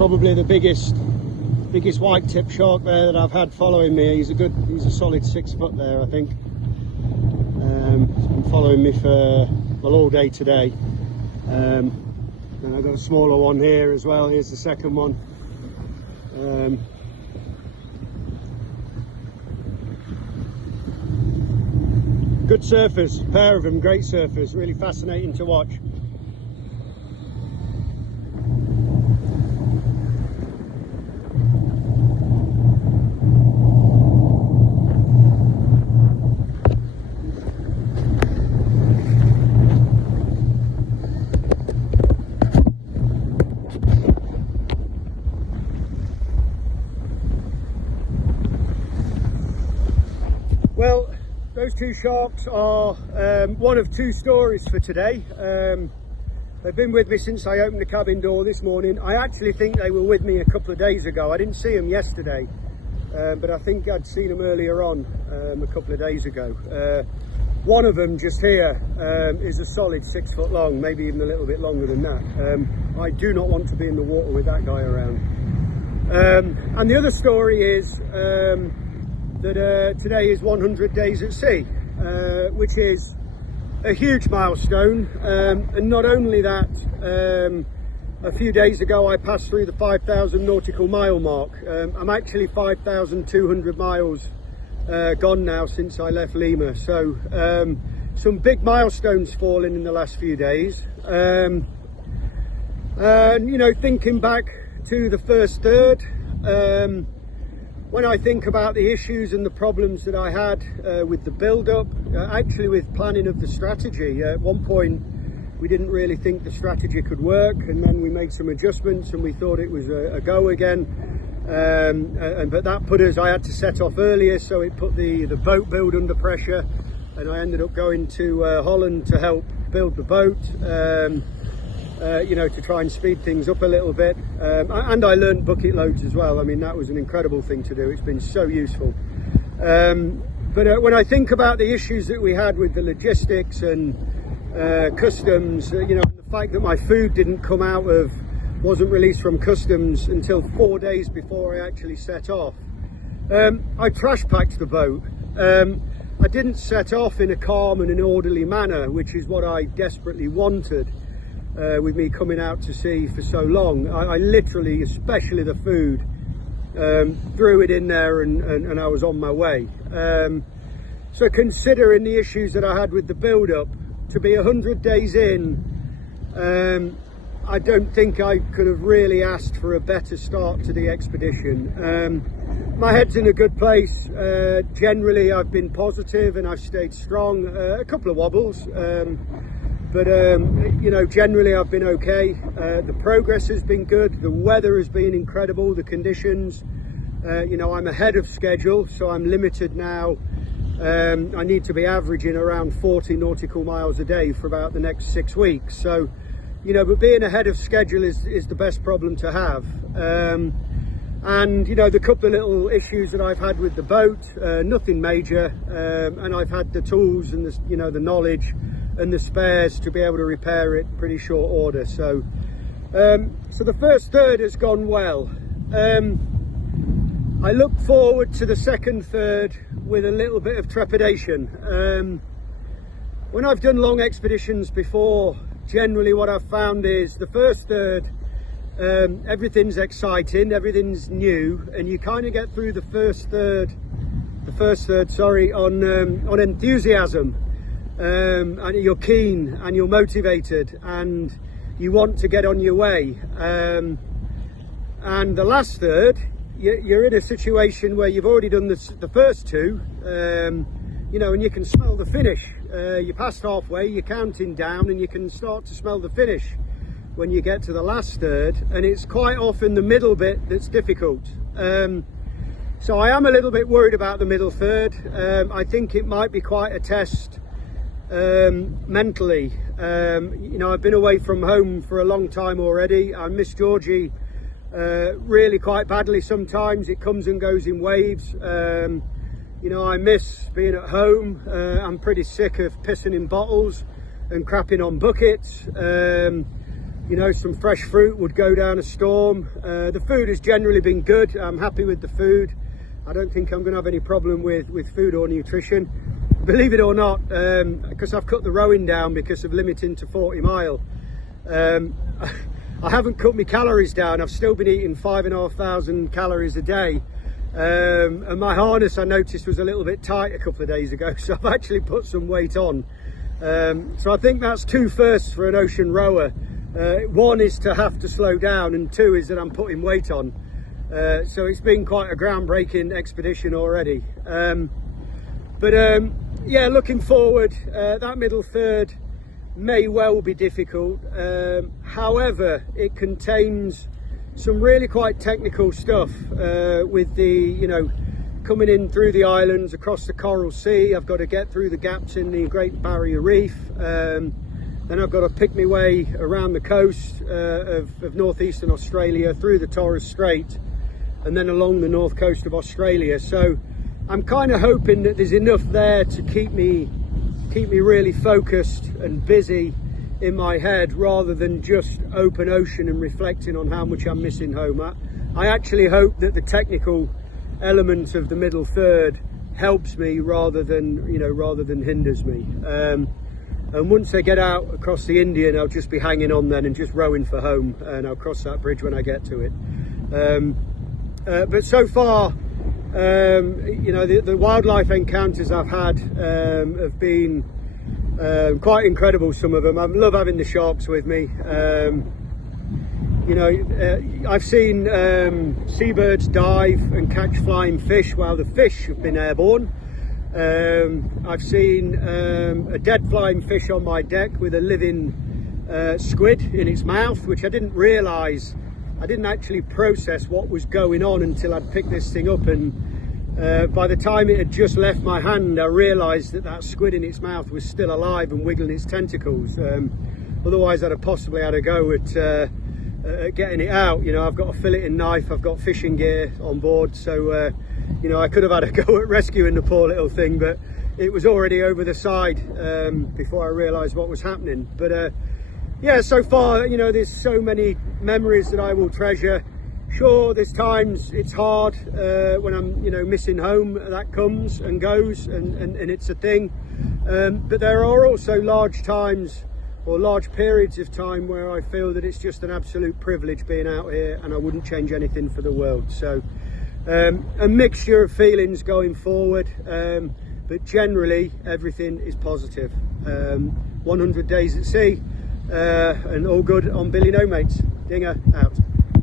probably the biggest white tip shark there that I've had following me. He's a solid 6 foot there, I think. He's been following me for well all day today. And I've got a smaller one here as well. Here's the second one. Good surfers, pair of them, great surfers, really fascinating to watch. Well, those two sharks are one of two stories for today. They've been with me since I opened the cabin door this morning. I actually think they were with me a couple of days ago. I didn't see them yesterday, but I think I'd seen them earlier on a couple of days ago. One of them just here is a solid 6 foot long, maybe even a little bit longer than that. I do not want to be in the water with that guy around. And the other story is that today is 100 days at sea, which is a huge milestone. And not only that, a few days ago I passed through the 5,000 nautical mile mark. I'm actually 5,200 miles gone now since I left Lima. So some big milestones falling in the last few days. And you know, thinking back to the first third, when I think about the issues and the problems that I had with the build-up, actually with planning of the strategy, at one point we didn't really think the strategy could work, and then we made some adjustments and we thought it was a go again. But that put us, I had to set off earlier, so it put the boat build under pressure, and I ended up going to Holland to help build the boat. You know, to try and speed things up a little bit, and I learned bucket loads as well. I mean, that was an incredible thing to do. It's been so useful. But when I think about the issues that we had with the logistics and customs, you know, the fact that my food wasn't released from customs until 4 days before I actually set off, I trash packed the boat. I didn't set off in a calm and an orderly manner, which is what I desperately wanted. With me coming out to sea for so long, I literally, especially the food, threw it in there and I was on my way. So considering the issues that I had with the build-up, to be 100 days in, I don't think I could have really asked for a better start to the expedition. My head's in a good place. Generally I've been positive and I've stayed strong. A couple of wobbles. But you know, generally I've been okay. The progress has been good. The weather has been incredible. The conditions, you know, I'm ahead of schedule, so I'm limited now. I need to be averaging around 40 nautical miles a day for about the next 6 weeks. So, you know, but being ahead of schedule is the best problem to have. And you know, the couple of little issues that I've had with the boat, nothing major, and I've had the tools and the, you know, the knowledge and the spares to be able to repair it pretty short order. So so the first third has gone well. I look forward to the second third with a little bit of trepidation. When I've done long expeditions before, generally what I've found is the first third, everything's exciting, everything's new, and you kind of get through the first third on enthusiasm. And you're keen and you're motivated and you want to get on your way. And the last third, you're in a situation where you've already done the first two, you know, and you can smell the finish. You're past halfway, you're counting down, and you can start to smell the finish when you get to the last third. And it's quite often the middle bit that's difficult. So I am a little bit worried about the middle third. I think it might be quite a test mentally. You know, I've been away from home for a long time already. I miss Georgie really quite badly sometimes. It comes and goes in waves. You know, I miss being at home. I'm pretty sick of pissing in bottles and crapping on buckets. you know, some fresh fruit would go down a storm. The food has generally been good. I'm happy with the food. I don't think I'm going to have any problem with food or nutrition. Believe it or not, because I've cut the rowing down because of limiting to 40 mile. I haven't cut my calories down. I've still been eating 5,500 calories a day. And my harness, I noticed, was a little bit tight a couple of days ago, so I've actually put some weight on. So I think that's two firsts for an ocean rower. One is to have to slow down, and two is that I'm putting weight on. So it's been quite a groundbreaking expedition already. Yeah, looking forward, that middle third may well be difficult. However, it contains some really quite technical stuff with the, you know, coming in through the islands across the Coral Sea. I've got to get through the gaps in the Great Barrier Reef. Then I've got to pick my way around the coast of northeastern Australia, through the Torres Strait, and then along the north coast of Australia. So I'm kind of hoping that there's enough there to keep me really focused and busy in my head, rather than just open ocean and reflecting on how much I'm missing home. I actually hope that the technical element of the middle third helps me rather than hinders me. And once I get out across the Indian, I'll just be hanging on then and just rowing for home, and I'll cross that bridge when I get to it. But so far, you know, the wildlife encounters I've had have been quite incredible, some of them. I love having the sharks with me. You know, I've seen seabirds dive and catch flying fish while the fish have been airborne. I've seen a dead flying fish on my deck with a living squid in its mouth, which I didn't realise. I didn't actually process what was going on until I'd picked this thing up, and by the time it had just left my hand, I realised that squid in its mouth was still alive and wiggling its tentacles. Otherwise I'd have possibly had a go at getting it out. You know, I've got a filleting knife, I've got fishing gear on board, so you know, I could have had a go at rescuing the poor little thing, but it was already over the side before I realised what was happening. But yeah, so far, you know, there's so many memories that I will treasure. Sure, there's times it's hard when I'm, you know, missing home. That comes and goes, and it's a thing. But there are also large times, or large periods of time, where I feel that it's just an absolute privilege being out here, and I wouldn't change anything for the world. So a mixture of feelings going forward, but generally everything is positive. 100 days at sea, and all good on Billy No Mates. Dinger out.